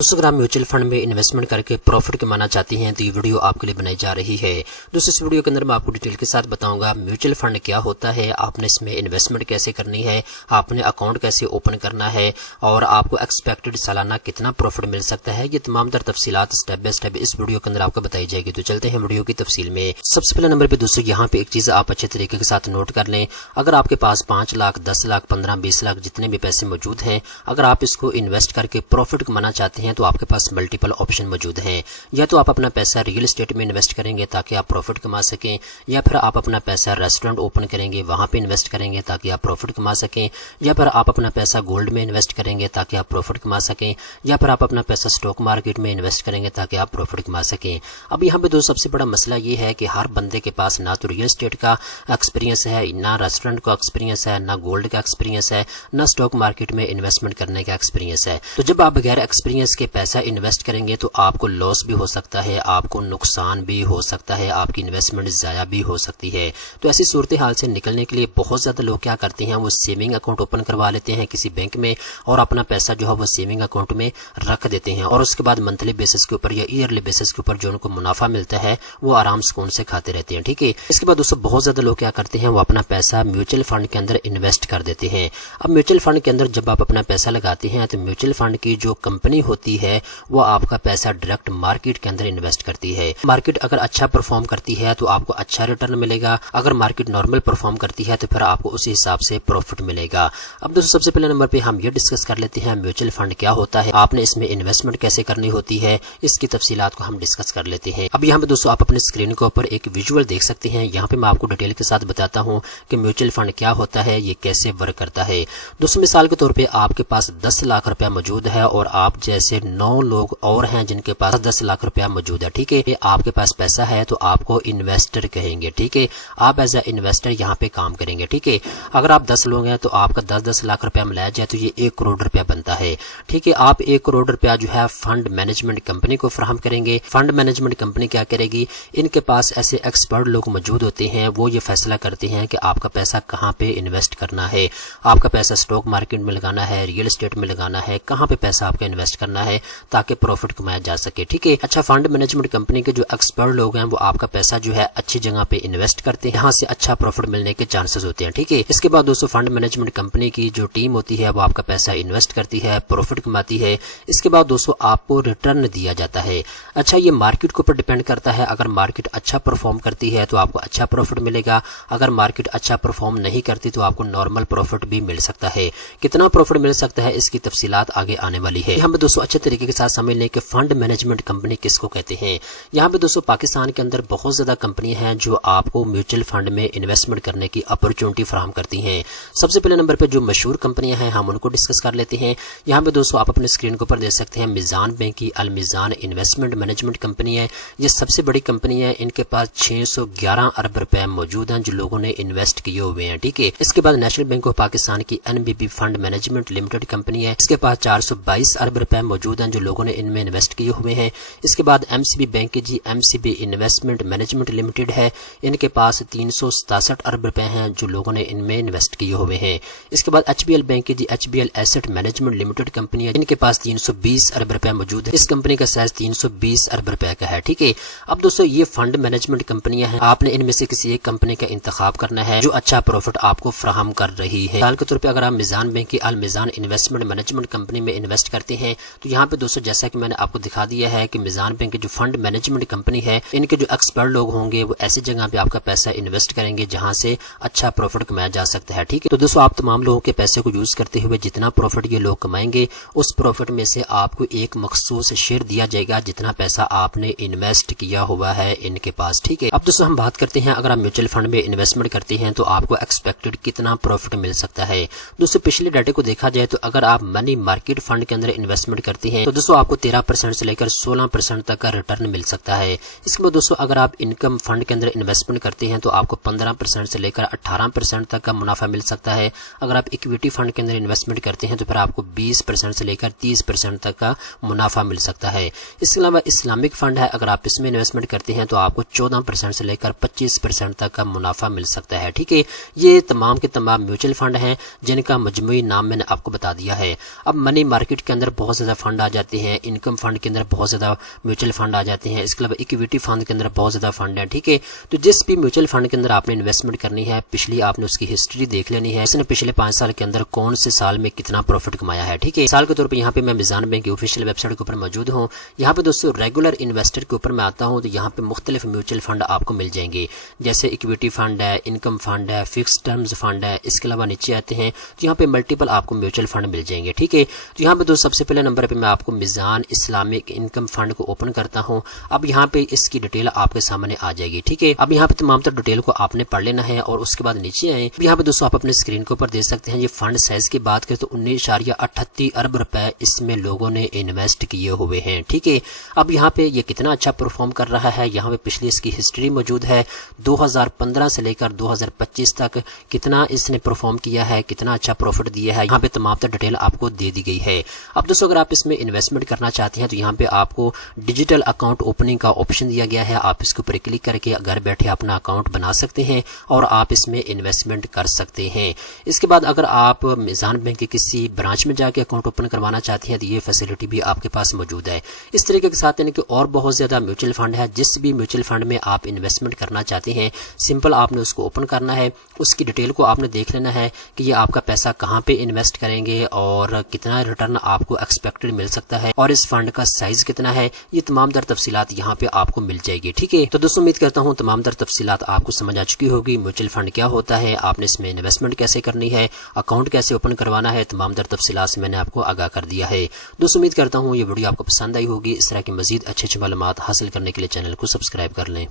दोस्तों, अगर आप म्यूचुअल फंड में इन्वेस्टमेंट करके प्रॉफिट कमाना चाहती हैं तो ये वीडियो आपके लिए बनाई जा रही है। दोस्तों, इस वीडियो के अंदर मैं आपको डिटेल के साथ बताऊंगा म्यूचुअल फंड क्या होता है, आपने इसमें इन्वेस्टमेंट कैसे करनी है, आपने अकाउंट कैसे ओपन करना है और आपको एक्सपेक्टेड सालाना कितना प्रॉफिट मिल सकता है। ये तमाम तर तफसीलात स्टेप बाय स्टेप इस वीडियो के अंदर आपको बताई जाएगी। तो चलते हैं वीडियो की तफसील में। सबसे पहले नंबर पे दोस्तों यहाँ पे एक चीज आप अच्छे तरीके के साथ नोट कर लें। अगर आपके पास 5 लाख 10 लाख 15 20 लाख जितने भी पैसे मौजूद हैं, अगर आप इसको इन्वेस्ट करके प्रॉफिट कमाना चाहते हैं तो आपके पास मल्टीपल ऑप्शन मौजूद हैं। या तो आप अपना पैसा रियल एस्टेट में इन्वेस्ट करेंगे ताकि आप प्रॉफिट कमा सकें, या फिर आप अपना पैसा रेस्टोरेंट ओपन करेंगे वहां पे इन्वेस्ट करेंगे ताकि आप प्रॉफिट कमा सकें, या फिर आप अपना पैसा गोल्ड में इन्वेस्ट करेंगे ताकि आप प्रॉफिट कमा सकें, या फिर आप अपना पैसा स्टॉक मार्केट में इन्वेस्ट करेंगे ताकि आप प्रॉफिट कमा सकें। अब यहाँ पे दोस्तों सबसे बड़ा मसला ये है कि हर बंदे के पास ना तो रियल एस्टेट का एक्सपीरियंस है, ना रेस्टोरेंट का एक्सपीरियंस है, ना गोल्ड का एक्सपीरियंस है, ना स्टॉक मार्केट में इन्वेस्टमेंट करने का एक्सपीरियंस है। तो जब आप बगैर एक्सपीरियंस के पैसा इन्वेस्ट करेंगे तो आपको लॉस भी हो सकता है, आपको नुकसान भी हो सकता है, आपकी इन्वेस्टमेंट ज़ाया भी हो सकती है। तो ऐसी सूरत हाल से निकलने के लिए बहुत ज़्यादा लोग क्या करते हैं, वो सेविंग अकाउंट ओपन करवा लेते हैं किसी बैंक में और अपना पैसा जो है वो सेविंग अकाउंट में रख देते हैं और उसके बाद मंथली बेसिस के ऊपर या ईयरली बेसिस के ऊपर जो उनको मुनाफा मिलता है वो आराम सुकून से खाते रहते हैं। ठीक है। इसके बाद दोस्तों बहुत ज़्यादा लोग क्या करते हैं, वो अपना पैसा म्यूचुअल फंड के अंदर इन्वेस्ट कर देते हैं। अब म्यूचुअल फंड के अंदर जब आप अपना पैसा लगाते हैं तो म्यूचुअल फंड की जो कंपनी होती है वो आपका पैसा डायरेक्ट मार्केट के अंदर इन्वेस्ट करती है। मार्केट अगर अच्छा परफॉर्म करती है तो आपको अच्छा रिटर्न मिलेगा, अगर मार्केट नॉर्मल परफॉर्म करती है तो फिर आपको उसी हिसाब से प्रॉफिट मिलेगा। अब दोस्तों सबसे पहले नंबर पे हम ये डिस्कस कर लेते हैं म्यूचुअल फंड क्या होता है, आपने इसमें इन्वेस्टमेंट कैसे करनी होती है, इसकी तफसीलात को हम डिस्कस कर लेते हैं। अब यहाँ पे दोस्तों आप अपने स्क्रीन के ऊपर एक विजुअल देख सकते हैं। यहाँ पे मैं आपको डिटेल के साथ बताता हूँ कि म्यूचुअल फंड क्या होता है, ये कैसे वर्क करता है। दोस्तों मिसाल के तौर पे आपके पास 10 लाख रुपया मौजूद है और आप जैसे 9 लोग और हैं जिनके पास 10 लाख रुपया मौजूद है। ठीक है। आपके पास पैसा है तो आपको इन्वेस्टर कहेंगे। ठीक है। आप एज ए इन्वेस्टर यहाँ पे काम करेंगे। ठीक है। अगर आप 10 लोग हैं तो आपका 10-10 लाख रुपया मिलाया जाए तो ये 1 करोड़ रुपया बनता है। ठीक है। आप 1 करोड़ रुपया जो है फंड मैनेजमेंट कंपनी को फराहम करेंगे। फंड मैनेजमेंट कंपनी क्या करेगी, इनके पास ऐसे एक्सपर्ट लोग मौजूद होते हैं, वो ये फैसला करते हैं कि आपका पैसा कहाँ पे इन्वेस्ट करना है, आपका पैसा स्टॉक मार्केट में लगाना है, रियल एस्टेट में लगाना है, कहाँ पे पैसा आपका इन्वेस्ट करना है ताकि प्रॉफिट कमाया जा सके। ठीक है। अच्छा, फंड मैनेजमेंट कंपनी के जो एक्सपर्ट लोग हैं वो आपका पैसा जो है अच्छी जगह पे इन्वेस्ट करते हैं, यहाँ से अच्छा प्रॉफिट मिलने के चांसेस होते हैं। ठीक है। इसके बाद दोस्तों फंड मैनेजमेंट कंपनी की जो टीम होती है वो आपका पैसा इन्वेस्ट करती है, प्रॉफिट कमाती है। इसके बाद दोस्तों आपको रिटर्न दिया जाता है। अच्छा, ये मार्केट के ऊपर डिपेंड करता है, अगर मार्केट अच्छा परफॉर्म करती है तो आपको अच्छा प्रॉफिट मिलेगा, अगर मार्केट अच्छा परफॉर्म नहीं करती तो आपको नॉर्मल प्रॉफिट भी मिल सकता है। कितना प्रॉफिट मिल सकता है इसकी तफसीलात आगे आने वाली है। हम दोस्तों अच्छे तरीके के साथ समझ लें कि फंड मैनेजमेंट कंपनी किसको कहते हैं। यहाँ पे दोस्तों पाकिस्तान के अंदर बहुत ज्यादा कंपनियां हैं जो आपको म्यूचुअल फंड में इन्वेस्टमेंट करने की अपॉर्चुनिटी फराहम करती हैं। सबसे पहले नंबर पे जो मशहूर कंपनियां हैं हम उनको डिस्कस कर लेते हैं। यहाँ पे दोस्तों आप अपने स्क्रीन के ऊपर देख सकते हैं मिजान बैंक की अल मिजान इन्वेस्टमेंट मैनेजमेंट कंपनी है। ये सबसे बड़ी कंपनी है, इनके पास 611 अरब रुपए मौजूद हैं जो लोगों ने इन्वेस्ट किए हुए हैं। ठीक है। इसके बाद नेशनल बैंक ऑफ पाकिस्तान की NBB fund management limited company है, इसके पास 422 अरब रुपए मौजूद हैं जो लोगों ने इनमें इन्वेस्ट किए हुए हैं। इसके बाद MCB बैंक की जी MCB इन्वेस्टमेंट मैनेजमेंट लिमिटेड है, इनके पास 367 अरब रुपए हैं जो लोगों ने इनमें इन्वेस्ट किए हुए हैं। इसके बाद HBL बैंक की जी HBL asset management limited company है, इनके पास 320 अरब रुपए मौजूद है। इस कंपनी का साइज 320 अरब रुपए का है। ठीक है। अब दोस्तों ये फंड मैनेजमेंट कंपनियां हैं, आपने इनमें से किसी एक कंपनी का इंतखाब करना है जो अच्छा प्रॉफिट आपको फराहम कर रही है। मिसाल के तौर पे अगर आप मिजान बैंक की अल मिजान इन्वेस्टमेंट मैनेजमेंट कंपनी में इन्वेस्ट करते हैं तो यहाँ पे दोस्तों जैसा कि मैंने आपको दिखा दिया है कि मिजान बैंक की जो फंड मैनेजमेंट कंपनी है, इनके जो एक्सपर्ट लोग होंगे वो ऐसी जगह पे आपका पैसा इन्वेस्ट करेंगे जहां से अच्छा प्रॉफिट कमाया जा सकता है। ठीक है। तो दोस्तों आप तमाम लोगों के पैसे को यूज करते हुए जितना प्रॉफिट ये लोग कमाएंगे उस प्रॉफिट में से आपको एक मखसूस शेयर दिया जाएगा जितना पैसा आपने इन्वेस्ट किया हुआ है इनके पास। ठीक है। अब दोस्तों हम बात करते हैं अगर आप म्यूचुअल फंड में इन्वेस्टमेंट करते हैं तो आपको एक्सपेक्टेड कितना प्रॉफिट मिल सकता है। दोस्तों पिछले डाटे को देखा जाए तो अगर आप मनी मार्केट फंड के अंदर इन्वेस्टमेंट करते हैं तो दोस्तों आपको 13% से लेकर 16% तक का रिटर्न मिल सकता है। इसके बाद दोस्तों अगर आप इनकम फंड के अंदर इन्वेस्टमेंट करते हैं तो आपको 15% से लेकर 18% तक का मुनाफा मिल सकता है। अगर आप इक्विटी फंड के अंदर इन्वेस्टमेंट करते हैं तो फिर आपको 20% से लेकर 30% तक का मुनाफा मिल सकता है। इसके अलावा इस्लामिक फंड है, अगर आप इसमें इन्वेस्टमेंट करते हैं तो आपको 14% से लेकर 25% तक का मुनाफा मिल सकता है। ठीक है। ये तमाम के तमाम म्यूचुअल फंड हैं जिनका मजमूई नाम मैंने आपको बता दिया है। अब मनी मार्केट के अंदर बहुत ज्यादा फंड आ जाते हैं, इनकम फंड के अंदर बहुत ज्यादा म्यूचुअल फंड आ जाते हैं, इसके अलावा इक्विटी फंड के अंदर बहुत ज्यादा फंड है। ठीक है, तो जिस भी म्यूचुअल फंड के अंदर आपने इन्वेस्टमेंट करनी है, पिछली आपने उसकी हिस्ट्री देख लेनी है, इसने पिछले 5 साल के अंदर कौन से साल में कितना प्रॉफिट कमाया है। ठीक है, साल के तौर पर यहाँ पे मैं मिजान बैंक की ऑफिशियल वेबसाइट के ऊपर मौजूद हूँ। यहाँ पे दोस्तों रेगुलर इन्वेस्टर के ऊपर मैं आता हूँ तो यहाँ पे मुख्तलिफ म्यूचुअल फंड आपको मिल जाएंगे, जैसे इक्विटी फंड है, इनकम फंड है, फिक्स टर्म्स फंड है। इसके अलावा नीचे आते हैं तो यहाँ पे मल्टीपल आपको म्यूचुअल फंड मिल जाएंगे। ठीक है, तो यहाँ पे दोस्तों सबसे पहले नंबर पे मैं आपको मिजान इस्लामिक इनकम फंड को ओपन करता हूँ। अब यहाँ पे इसकी डिटेल आपके सामने आ जाएगी। ठीक है, अब यहाँ पे तमाम तर डिटेल को आपने पढ़ लेना है और उसके बाद नीचे आए। यहाँ पे दोस्तों आप अपने स्क्रीन के ऊपर देख सकते हैं, ये फंड साइज की बात करें तो 19.38 अरब रुपए इसमें लोगों ने इन्वेस्ट किए हुए हैं। ठीक है, अब यहाँ पे ये कितना अच्छा परफॉर्म कर रहा है, यहाँ पे पिछली इसकी हिस्ट्री मौजूद है। 2015 से लेकर 2025 तक कितना इसने परफॉर्म किया है, कितना अच्छा प्रॉफिट दिया है, यहाँ पे तमाम तर डिटेल आपको दे दी गई है। अब दोस्तों अगर आप इसमें इन्वेस्टमेंट करना चाहते हैं तो यहाँ पे आपको डिजिटल अकाउंट ओपनिंग का ऑप्शन दिया गया है। आप इसके ऊपर क्लिक करके घर बैठे अपना अकाउंट बना सकते हैं और आप इसमें इन्वेस्टमेंट कर सकते हैं। इसके बाद अगर आप मिजान बैंक के किसी ब्रांच में जाके अकाउंट ओपन करवाना चाहते हैं तो ये फैसिलिटी भी आपके पास मौजूद है। इस तरीके के साथ यानी कि और बहुत ज्यादा म्यूचुअल फंड है। जिस भी म्यूचुअल फंड में आप इन्वेस्टमेंट करना चाहते हैं, सिंपल आपने उसको ओपन करना है, उसकी डिटेल को आपने देख लेना है कि ये आपका पैसा कहाँ पे इन्वेस्ट करेंगे और कितना रिटर्न आपको एक्सपेक्टेड मिल सकता है और इस फंड का साइज कितना है, ये तमाम तर तफसीलात यहाँ पे आपको मिल जाएगी। ठीक है, तो दोस्तों उम्मीद करता हूँ तमाम तर तफसीलात आपको समझ आ चुकी होगी। म्यूचुअल फंड क्या होता है, आपने इसमें इन्वेस्टमेंट कैसे करनी है, अकाउंट कैसे ओपन करवाना है, तमाम तर तफसीलात से मैंने आपको आगाह कर दिया है। दोस्तों उम्मीद करता हूँ ये वीडियो आपको पसंद आई होगी। इस तरह की मजीद अच्छे मालूमात हासिल करने के लिए चैनल को सब्सक्राइब कर लें।